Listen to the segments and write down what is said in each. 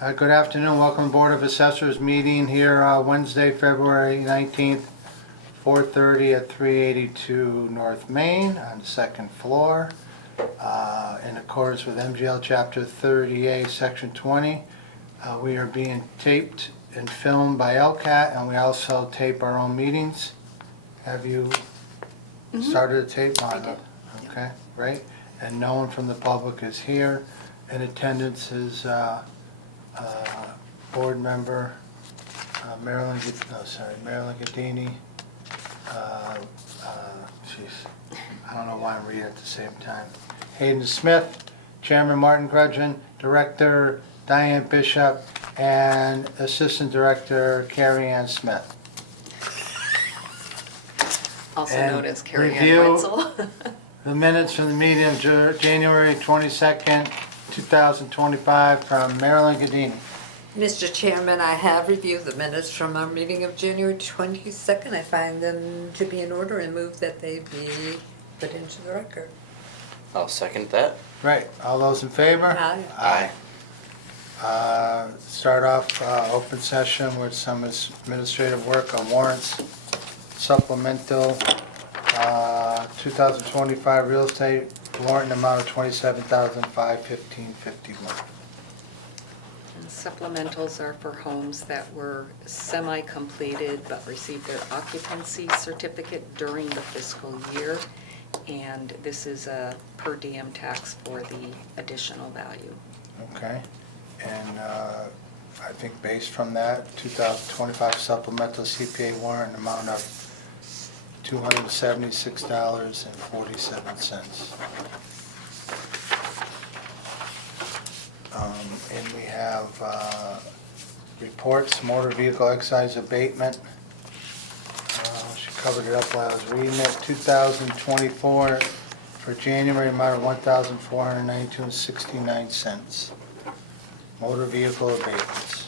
Good afternoon. Welcome to Board of Assessors meeting here Wednesday, February 19th, 4:30 at 382 North Main on the second floor. In accordance with MGL Chapter 30A, Section 20, we are being taped and filmed by LCAT, and we also tape our own meetings. Have you started a tape on it? Okay, great. And no one from the public is here. In attendance is board member Marilyn Gaddini. I don't know why I'm reading at the same time. Hayden Smith, Chairman Martin Grudgeon, Director Diane Bishop, and Assistant Director Carrie Ann Smith. Also And known as Carrie Ann review Wetzel. The minutes from the meeting of January 22nd, 2025 from Marilyn Gaddini. Mr. Chairman, I have reviewed the minutes from our meeting of January 22nd. I find them to be in order and move that they be put into the record. I'll second that. Right, all those in favor? Aye. Start off open session with some administrative work on warrants, supplemental 2025 real estate warrant amount of $27,515.51. And supplementals are for homes that were semi-completed but received their occupancy certificate during the fiscal year. And this is a per diem tax for the additional value. Okay, and I think based from that, 2025 supplemental CPA warrant amount of $276.47. And we have reports, motor vehicle excise abatement. She covered it up while I was reading it. 2024 for January amount of $1,492.69. Motor vehicle abatements.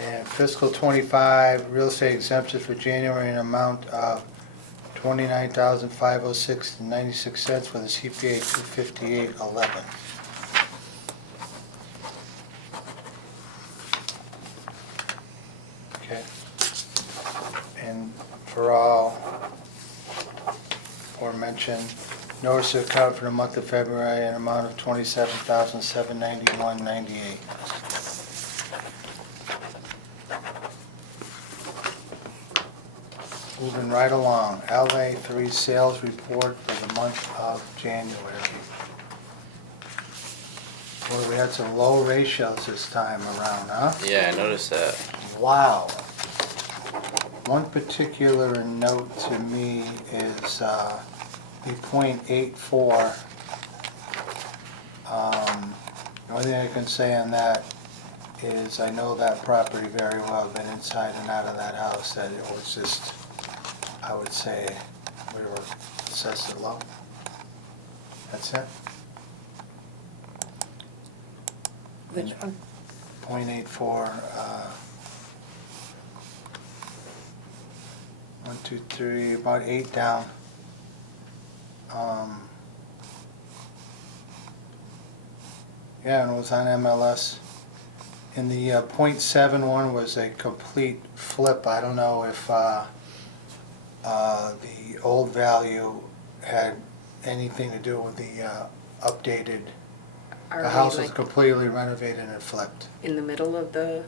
And fiscal 25 real estate exemption for January an amount of $29,506.96 with a CPA 258.11. Okay. And for all aforementioned, notice of account for the month of February an amount of $27,791.98. Moving right along, LA3 sales report for the month of January. Boy, we had some low ratios this time around, huh? Yeah, I noticed that. Wow. One particular note to me is the .84. The only thing I can say on that is I know that property very well. I've been inside and out of that house. That it was just, I would say, we were assessed at low. That's it. Which one? .84. 1, 2, 3, about 8 down. Yeah, and it was on MLS. And the .71 was a complete flip. I don't know if the old value had anything to do with the updated. Are The we house was like completely renovated and flipped. in the middle of that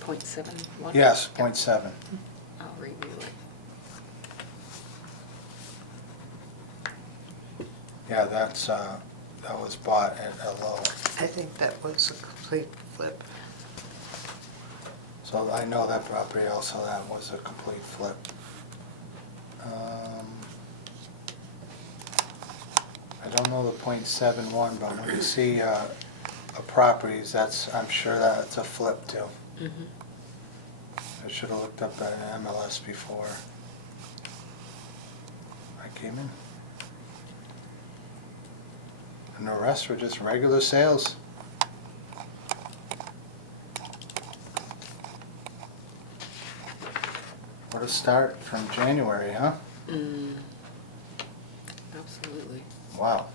.71? Yes, .7. I'll review it. Yeah, that was bought at a low. I think that was a complete flip. So I know that property also, that was a complete flip. I don't know the .71, but when you see a properties, I'm sure that's a flip too. Mm-hmm. I should have looked up at an MLS before I came in. And the rest were just regular sales. What a start from January, huh? Absolutely. Wow.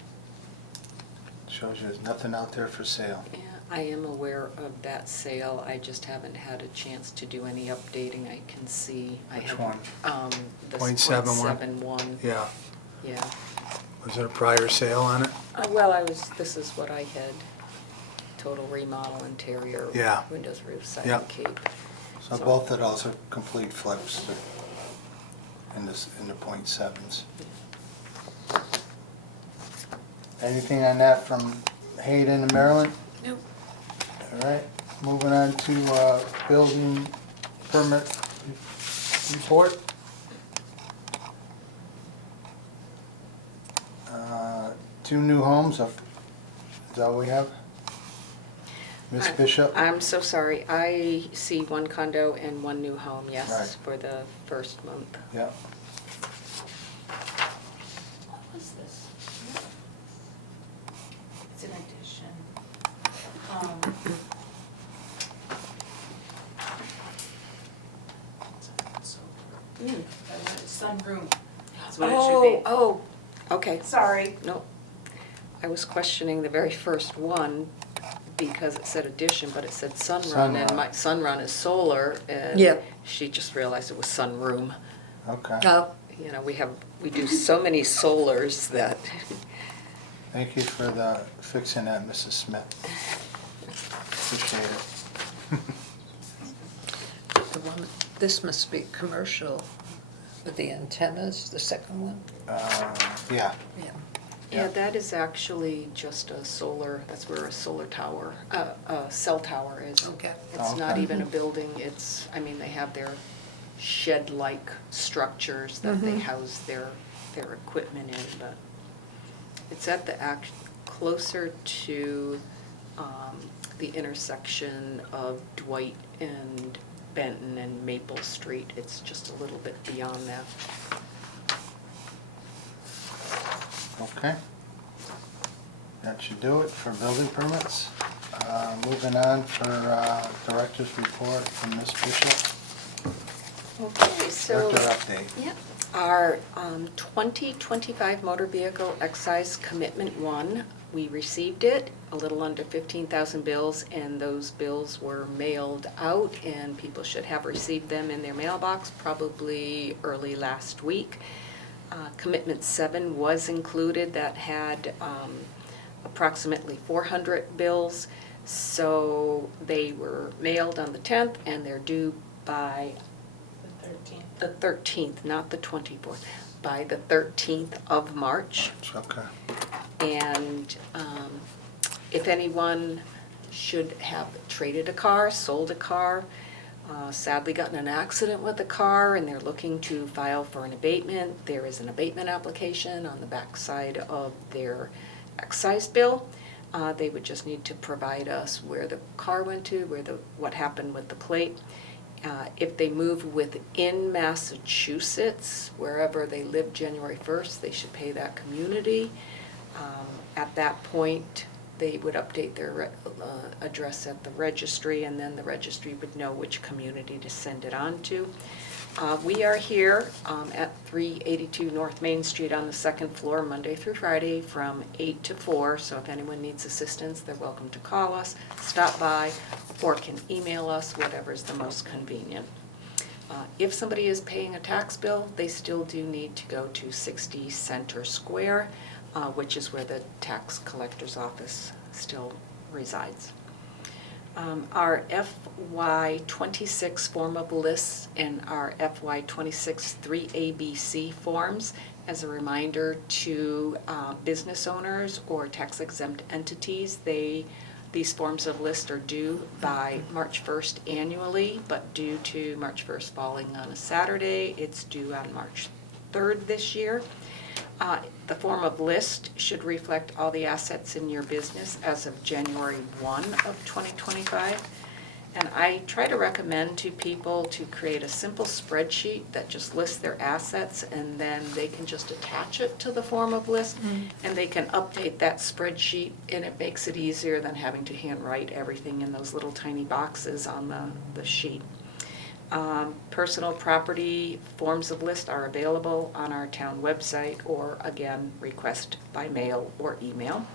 Shows you there's nothing out there for sale. Yeah, I am aware of that sale, I just haven't had a chance to do any updating. I can see. I Which have, one? The .7 one? .71, Yeah. yeah. Was there a prior sale on it? Well, this is what I had, total remodel, interior, Yeah. windows, roof, side, Yeah. and cape. So both of those are complete flips in the .7s. Anything on that from Hayden and Maryland? Nope. All right, moving on to building permit report. Two new homes, is that what we have? Miss Bishop? I'm so sorry, I see one condo and one new home, yes, Right. for the first month. Yeah. What was this? It's an addition. Sunroom, that's what it should be. Oh, okay. Sorry. No, I was questioning the very first one because it said addition, but it said sunrun, and Sunrun. my sunrun is solar, and Yeah. she just realized it was sunroom. Okay. Oh, You know, we do so many solars that, Thank you for fixing that, Mrs. Smith. Appreciate it. the one, this must be commercial with the antennas, the second one? Yeah, Yeah. yeah, that is actually just a solar, that's where a solar tower, a cell tower is. Okay. It's not Okay. even a building, it's, I mean, they have their shed-like structures that they Mhm. house their equipment in, but it's at the closer to the intersection of Dwight and Benton and Maple Street. It's just a little bit beyond that. okay. That should do it for building permits. Moving on for director's report from Miss Bishop. Okay, so. Director update. Yep. Our 2025 motor vehicle excise commitment 1, we received it, a little under 15,000 bills, and those bills were mailed out, and people should have received them in their mailbox probably early last week. Commitment 7 was included, that had approximately 400 bills, so they were mailed on the 10th, and they're due by The 13th. the 13th, not the 24th, by the 13th of March. Okay. And if anyone should have traded a car, sold a car, sadly gotten in an accident with the car, and they're looking to file for an abatement, there is an abatement application on the back side of their excise bill. They would just need to provide us where the car went to, what happened with the plate. If they move within Massachusetts, wherever they live January 1st, they should pay that community. At that point, they would update their address at the registry, and then the registry would know which community to send it on to. We are here at 382 North Main Street on the second floor, Monday through Friday from 8 to 4. So if anyone needs assistance, they're welcome to call us, stop by, or can email us, whatever's the most convenient. If somebody is paying a tax bill, they still do need to go to 60 Center Square, which is where the tax collector's office still resides. Our FY26 form of lists and our FY26 3ABC forms, as a reminder to business owners or tax exempt entities, these forms of list are due by March 1st annually, but due to March 1st falling on a Saturday, it's due on March 3rd this year. The form of list should reflect all the assets in your business as of January 1 of 2025. And I try to recommend to people to create a simple spreadsheet that just lists their assets, and then they can just attach it to the form of list, and they can update that spreadsheet, and it makes it easier than having to handwrite everything in those little tiny boxes on the sheet. Personal property forms of list are available on our town website, or again, request by mail or email.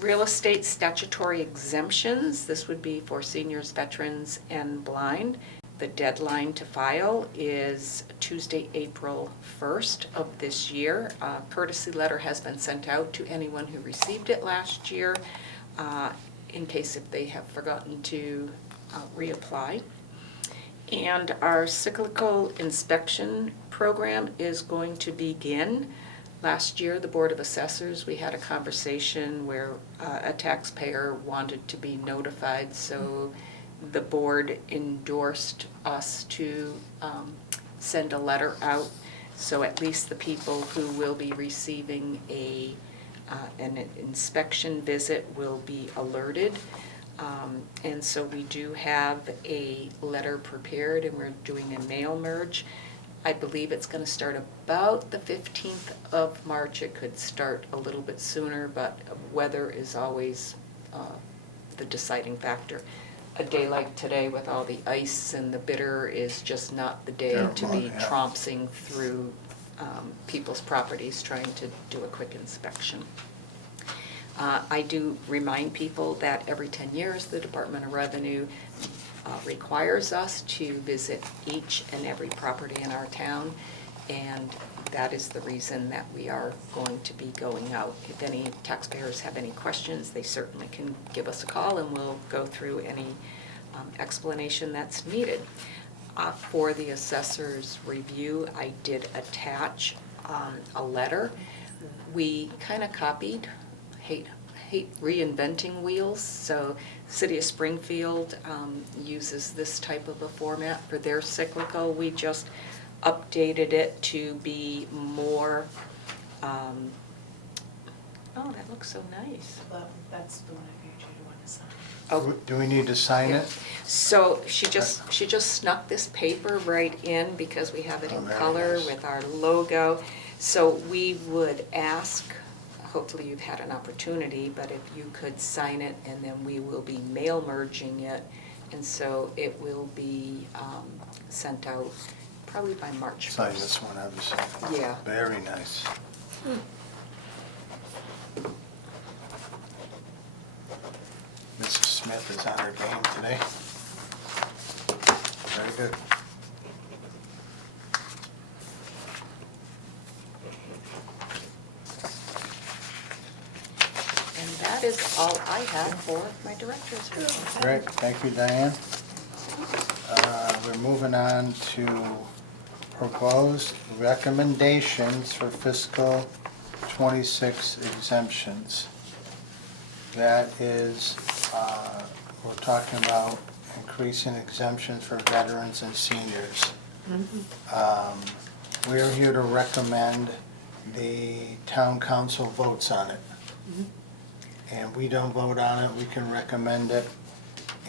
Real estate statutory exemptions, this would be for seniors, veterans, and blind. The deadline to file is Tuesday, April 1st of this year. A courtesy letter has been sent out to anyone who received it last year, in case if they have forgotten to reapply. And our cyclical inspection program is going to begin. Last year, the Board of Assessors, we had a conversation where a taxpayer wanted to be notified, so the board endorsed us to send a letter out, so at least the people who will be receiving an inspection visit will be alerted. And so we do have a letter prepared, and we're doing a mail merge. I believe it's going to start about the 15th of March. It could start a little bit sooner, but weather is always the deciding factor. A day like today with all the ice and the bitter is just not the day to Terrible, be yeah. trompsing through people's properties trying to do a quick inspection. I do remind people that every 10 years, the Department of Revenue requires us to visit each and every property in our town, and that is the reason that we are going to be going out. If any taxpayers have any questions, they certainly can give us a call, and we'll go through any explanation that's needed. For the assessor's review, I did attach a letter. We kind of copied, hate reinventing wheels, so City of Springfield uses this type of a format for their cyclical. We just updated it to be more, oh, that looks so nice. That's the one I figured you'd want to sign. Oh, Do we need to sign it? so she just snuck this paper right in because we have it Oh, in very color nice. with our logo. So we would ask, hopefully you've had an opportunity, but if you could sign it, and then we will be mail merging it. And so it will be sent out probably by March 1st. Sign this one, obviously. Yeah. Very nice. Mrs. Smith is on her game today. Very good. And that is all I have for my director's report. Great, thank you, Diane. We're moving on to proposed recommendations for fiscal '26 exemptions. That is, we're talking about increasing exemptions for veterans and seniors. We're here to recommend the town council votes on it. And we don't vote on it, we can recommend it.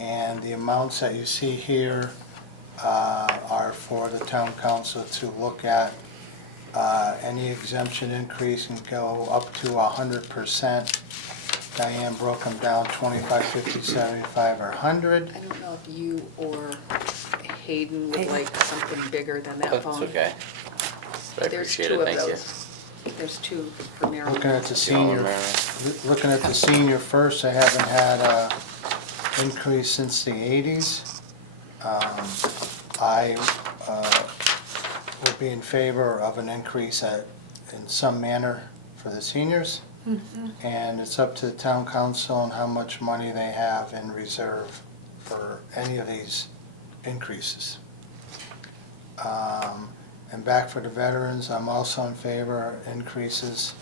And the amounts that you see here are for the town council to look at. Any exemption increase can go up to 100%. Diane broke them down, 25, 50, 75, or 100. I don't know if you or Hayden would like something bigger than that That's phone. okay. I There's appreciate two it, of thank you. those. There's two for Marilyn. Looking at the If you want senior, one, looking at the senior first, I haven't had a increase since the 80s. I would be in favor of an increase in some manner for the seniors. And it's up to the town council on how much money they have in reserve for any of these increases. And back for the veterans, I'm also in favor of increases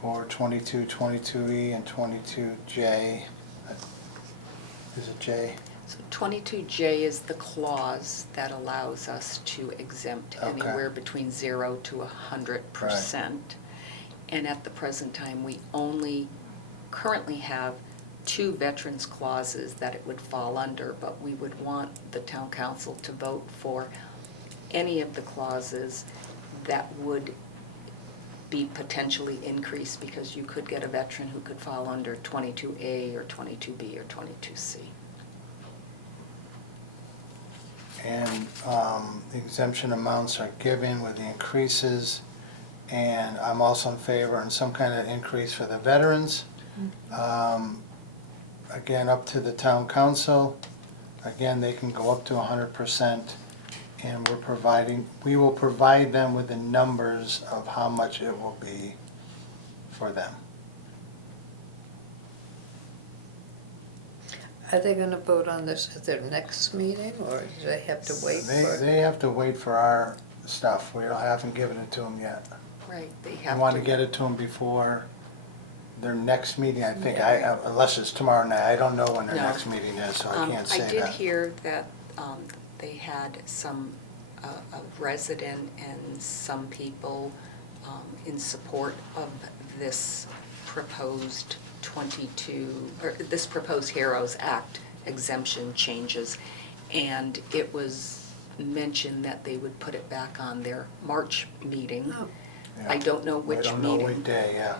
for 22, 22E, and 22J. Is it J? So 22J is the clause that allows us to exempt Okay. anywhere between 0 to 100%. And at the present time, we only currently have 2 veterans clauses that it would fall under, but we would want the town council to vote for any of the clauses that would be potentially increased, because you could get a veteran who could fall under 22A or 22B or 22C. And the exemption amounts are given with the increases And I'm also in favor in some kind of increase for the veterans. Again, up to the town council. Again, they can go up to 100%. And we will provide them with the numbers of how much it will be for them. Are they gonna vote on this at their next meeting, or do they have to wait for? They have to wait for our stuff. We haven't given it to them yet. Right, they I have want to to. get it to them before their next meeting, I think, Yeah. unless it's tomorrow night. I don't know when their No. next meeting is, so I can't say that. I did hear that they had a resident and some people in support of this proposed this proposed HEROES Act exemption changes. And it was mentioned that they would put it back on their March meeting. Oh. Yeah. I don't know which meeting. We don't know what day, yeah.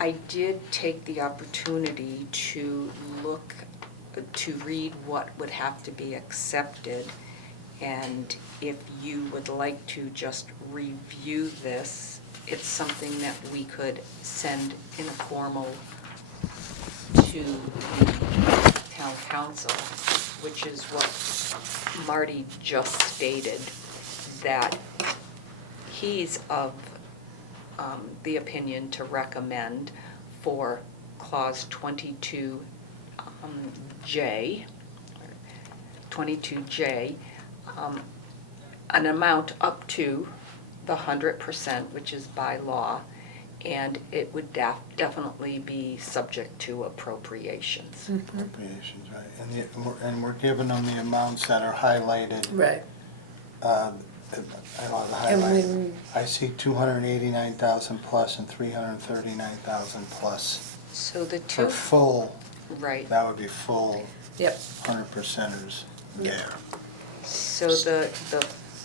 I did take the opportunity to read what would have to be accepted. And if you would like to just review this, it's something that we could send in a formal to the town council, which is what Marty just stated, that he's of the opinion to recommend for clause 22J, 22J, an amount up to the 100%, which is by law, and it would definitely be subject to appropriations. Appropriations, right. And we're giving them the amounts that are highlighted. Right. I don't know the And highlight. when- I see 289,000 plus and 339,000 plus. So the For two, full, right, that would be full Yep. 100%ers there. so the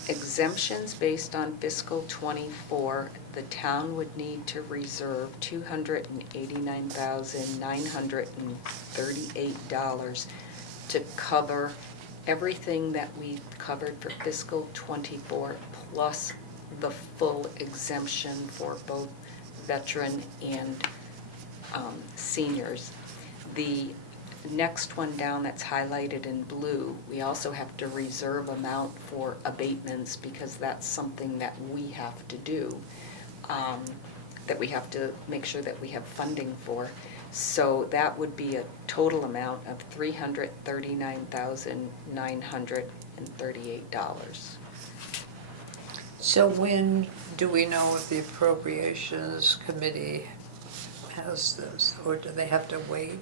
exemptions based on fiscal '24, the town would need to reserve $289,938 to cover everything that we covered for fiscal '24, plus the full exemption for both veteran and seniors. The next one down that's highlighted in blue, we also have to reserve amount for abatements, because that's something that we have to do, that we have to make sure that we have funding for. So that would be a total amount of $339,938. So when do we know if the appropriations committee has this, or do they have to wait?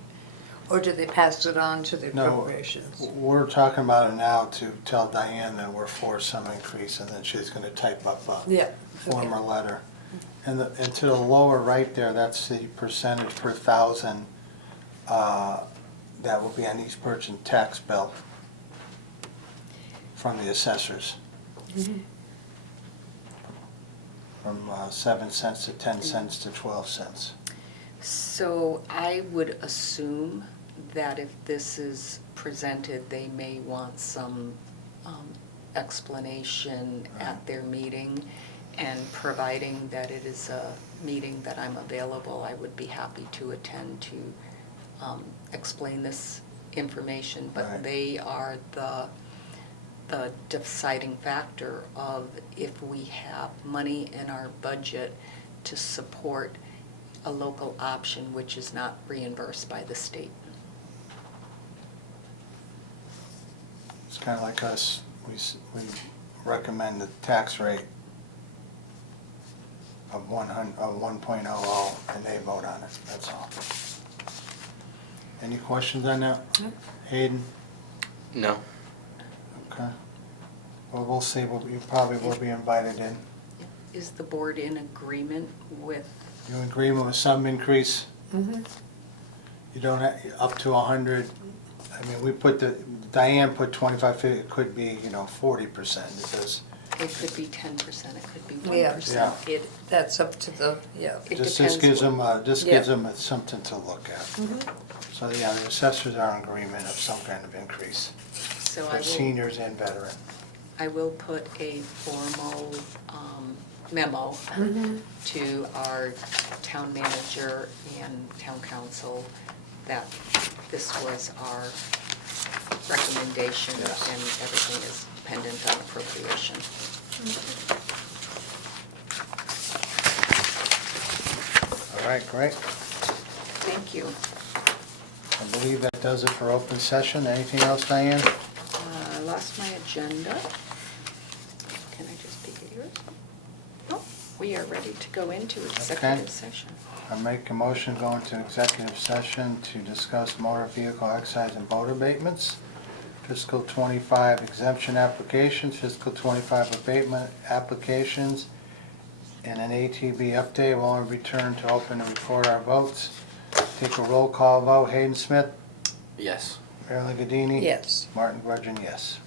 Or do they pass it on to the No, appropriations? we're talking about it now to tell Diane that we're for some increase, and then she's gonna type up a Yeah. former letter. And to the lower right there, that's the percentage per thousand that will be on each person tax bill from the assessors. From 7 cents to 10 cents to 12 cents. So I would assume that if this is presented, they may want some explanation at their meeting, and providing that it is a meeting that I'm available, I would be happy to attend to explain this information. But Right. they are the deciding factor of if we have money in our budget to support a local option which is not reimbursed by the state. It's kind of like us, we recommend the tax rate of 1.00, and they vote on it, that's all. Any questions on that? No. Hayden? No. Okay. Well, we'll see, you probably will be invited in. Is the board in agreement with, You in agreement with some increase? Mhm. You don't, up to 100, I mean, Diane put 25, 50, it could be, 40%, because it could be 10%, it could be Yeah. 1%. Yeah. It That's up to the, yeah. It This depends gives what- them, this Yeah. gives them something to look at. Mhm. So, yeah, the assessors are in agreement of some kind of increase So for seniors and veteran. I will put a formal memo to our town manager and town council that this was our recommendation Yes. and everything is pendant on appropriation. All right, great. Thank you. I believe that does it for open session. Anything else, Diane? I lost my agenda. Can I just peek at yours? No, we are ready to go into executive session. I make a motion to go into executive session to discuss motor vehicle excise and boat abatements, fiscal 25 exemption applications, fiscal 25 abatement applications, and an ATV update. We'll only return to open and record our votes. Take a roll call vote. Hayden Smith, Yes. Marilyn Gadini. Yes. Martin Gudgeon, yes.